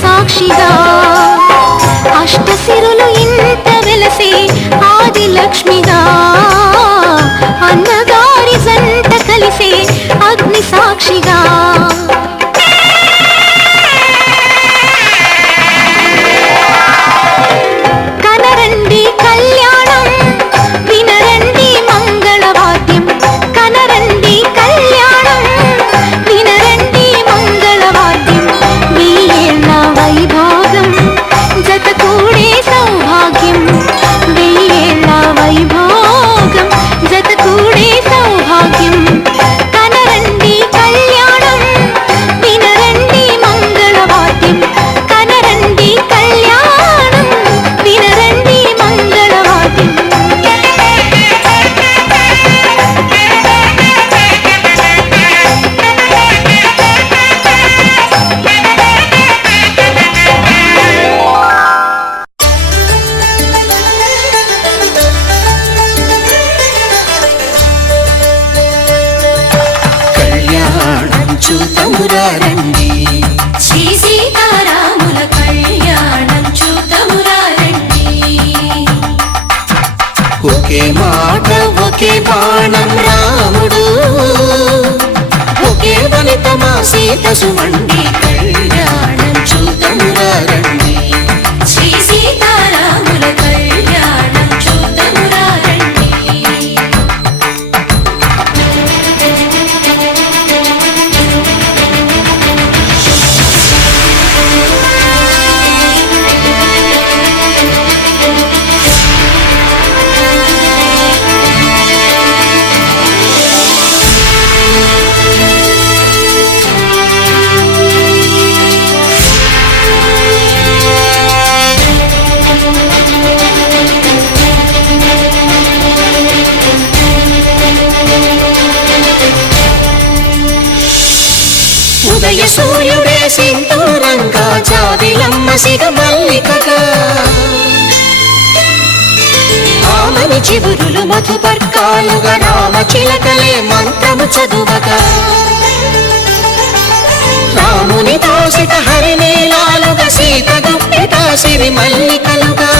సాక్షిగా అష్టసిరులు ఇంత వెలసే ఆది లక్ష్మిగా అన్నగారి జంట కలిసే అగ్ని సాక్షిగా కనరండి కళ్యాణం వినరండి మంగళవాద్యం కనరండి కళ్యాణం వినరండి మంగళవాద్యం వెయ్యేళ్ళ వైభోగం జత కూడే సౌభాగ్యం వెయ్యేళ్ళ వైభోగం జత కూడే సౌభాగ్యం కనరండి కళ్యాణం వినరండి మంగళవాద్యం కనరండి కళ్యాణం వినరండి మంగళవాద్యం కళ్యాణం చూతమురారండి శ్రీ సీతారాముల కళ్యాణం చూతమురారండి ఒకే మాట ఒకే బాణం రాముడు ఒకే వనిత మా సీత సుమండి కళ్యాణం చూతమురారండి శ్రీ సీతారాముల కళ్యాణం చూతమురారండి ఉదయ సూర్యుడే సింధూరంగా జాబిలమ్మ సిగ మల్లికగా ఆమని చివురులు మధుపర్కాలుగా రామ చిలకలే మంత్రము చదువగా రాముని దోసిట హరినీలాలుగా సీత గుప్పిట సిరి మల్లికలుగా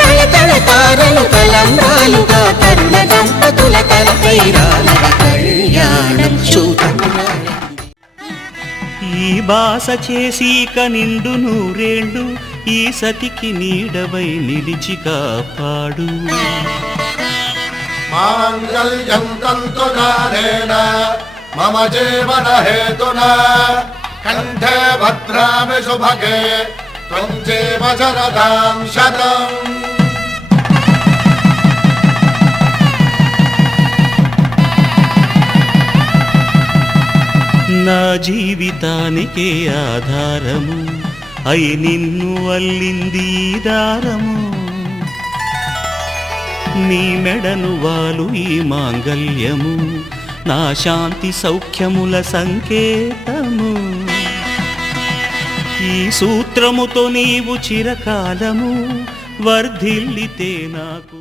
తళతళ తారలు తలంబ్రాలుగా తరుణ దంపతుల తలపైరాలుగా కళ్యాణం చూతమురారండి ఈ బాస చేసీక నిండు నూరేళ్ళు ఈ సతికి నీడవై నిలిచి కాపాడు మాంగళ్యం తంతుకారేణ మమ జీవన హేతునా కంఠే భద్రామి శుభగే త్వం జీవ శరదాం శతం నా జీవితానికే ఆధారము అయి నిన్ను అల్లింది ఈ దారము నీ మెడను వాలు ఈ మాంగల్యము నా శాంతి సౌఖ్యముల సంకేతము ఈ సూత్రముతో నీవు చిరకాలము వర్ధిల్లితే నాకు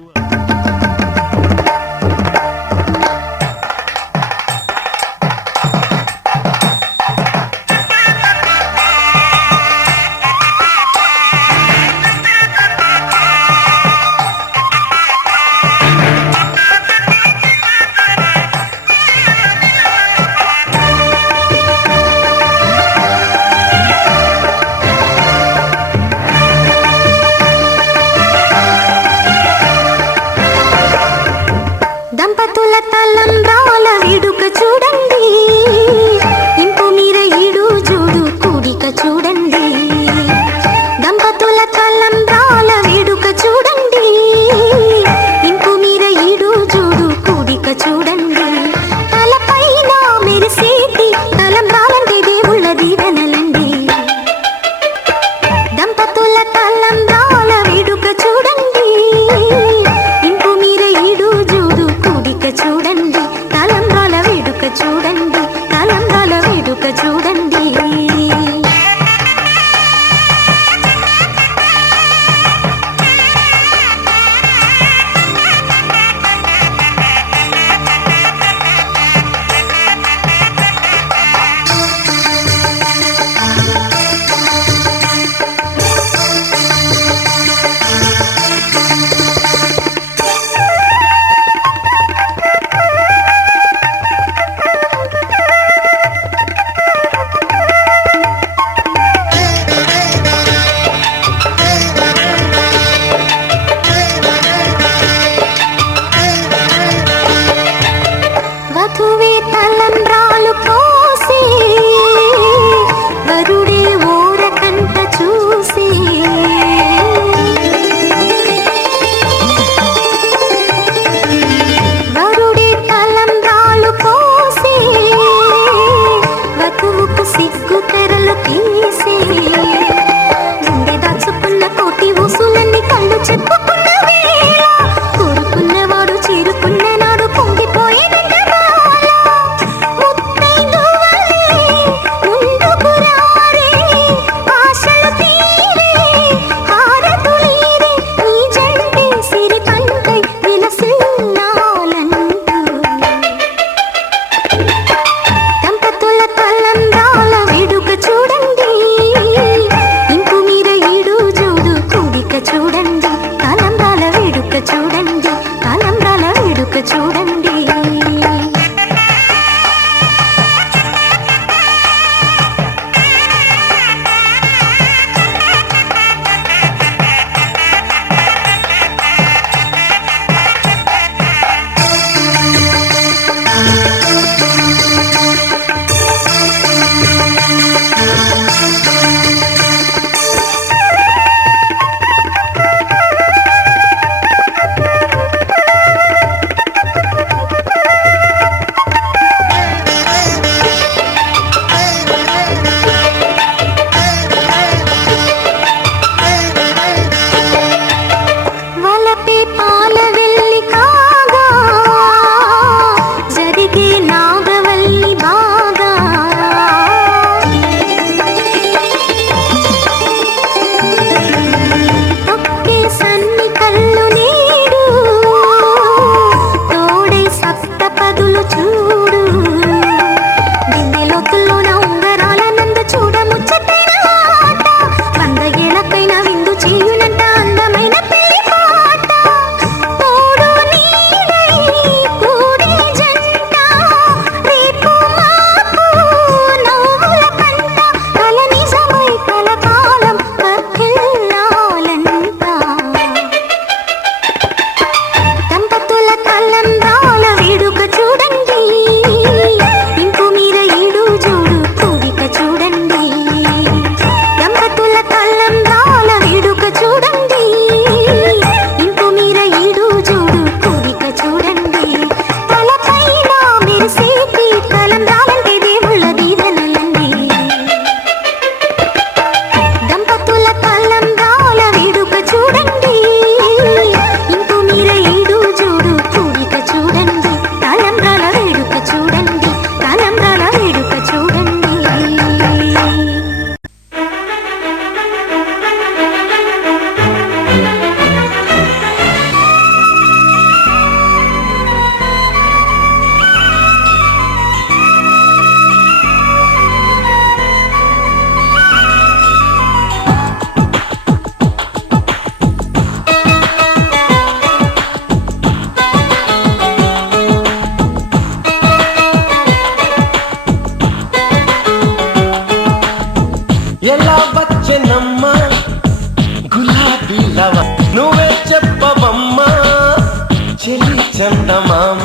చందమామ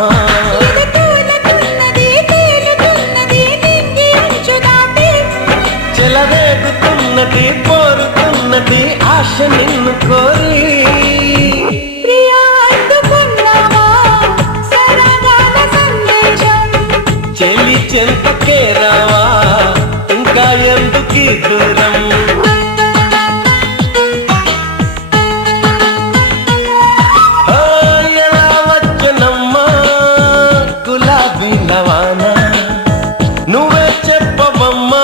చెలరేగుతున్నది కోరుతున్నది ఆశ నిన్ను కోరి చెలి చెంతకే రావా ఇంకా ఎందుకీ దూరం నువ్వే చెప్పవమ్మా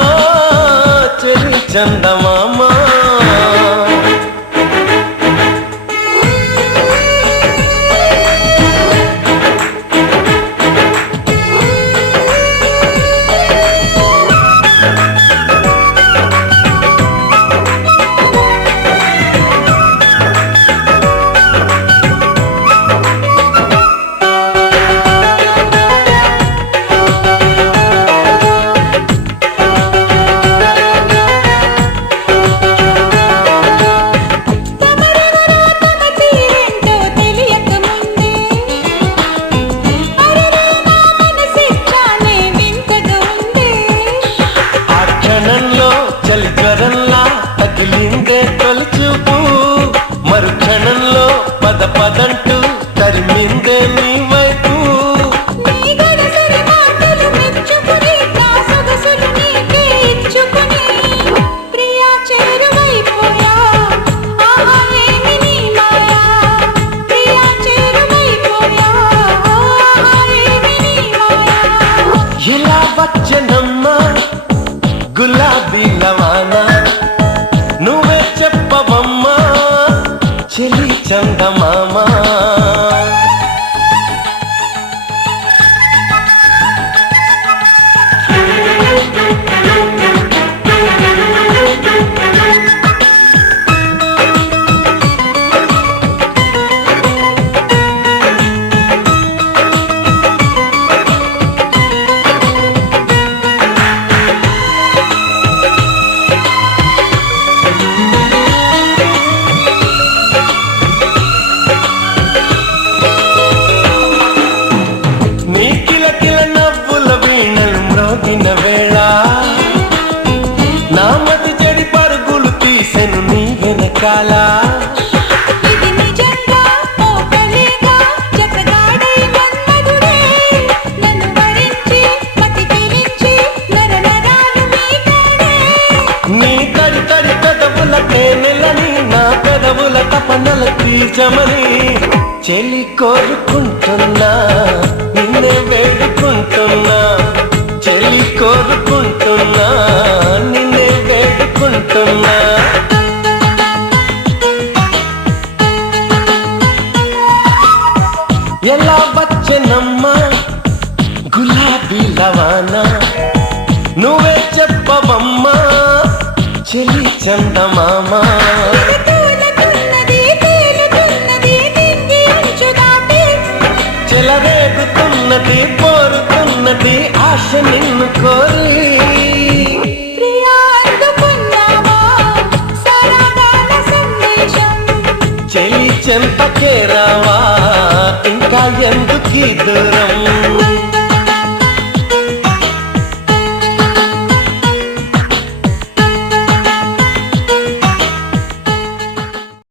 చెలి చందమామ చలిజ్వరంలా తగిలిందే తొలిచూపు మరుక్షణంలో పద పదంటూ తరిమిందే నీ వైపు ఎలా వచ్చనమ్మా గులాబీ లవానా నువ్వే చెప్పవమ్మా చెలి చందమామ వేళ నా మతి చెడి పరుగులు తీసెను నీ వెనకాల నీ తడి తడి పెదవులకే నెలని నా పెదవుల తపనల తీర్చమని చెలి కోరుకుంటున్నా నిన్నే వేడుకుంటున్నా చెలి కోరుకుంటున్నా నిన్నే వేడుకుంటున్నా చెప్పవమ్మ చెలి చందమామ చెలరేగుతున్నది పోరుతున్నది ఆశ నిన్ను కోరి చెలి చెంతకే రావా ఇంకా ఎందుకీ దూరం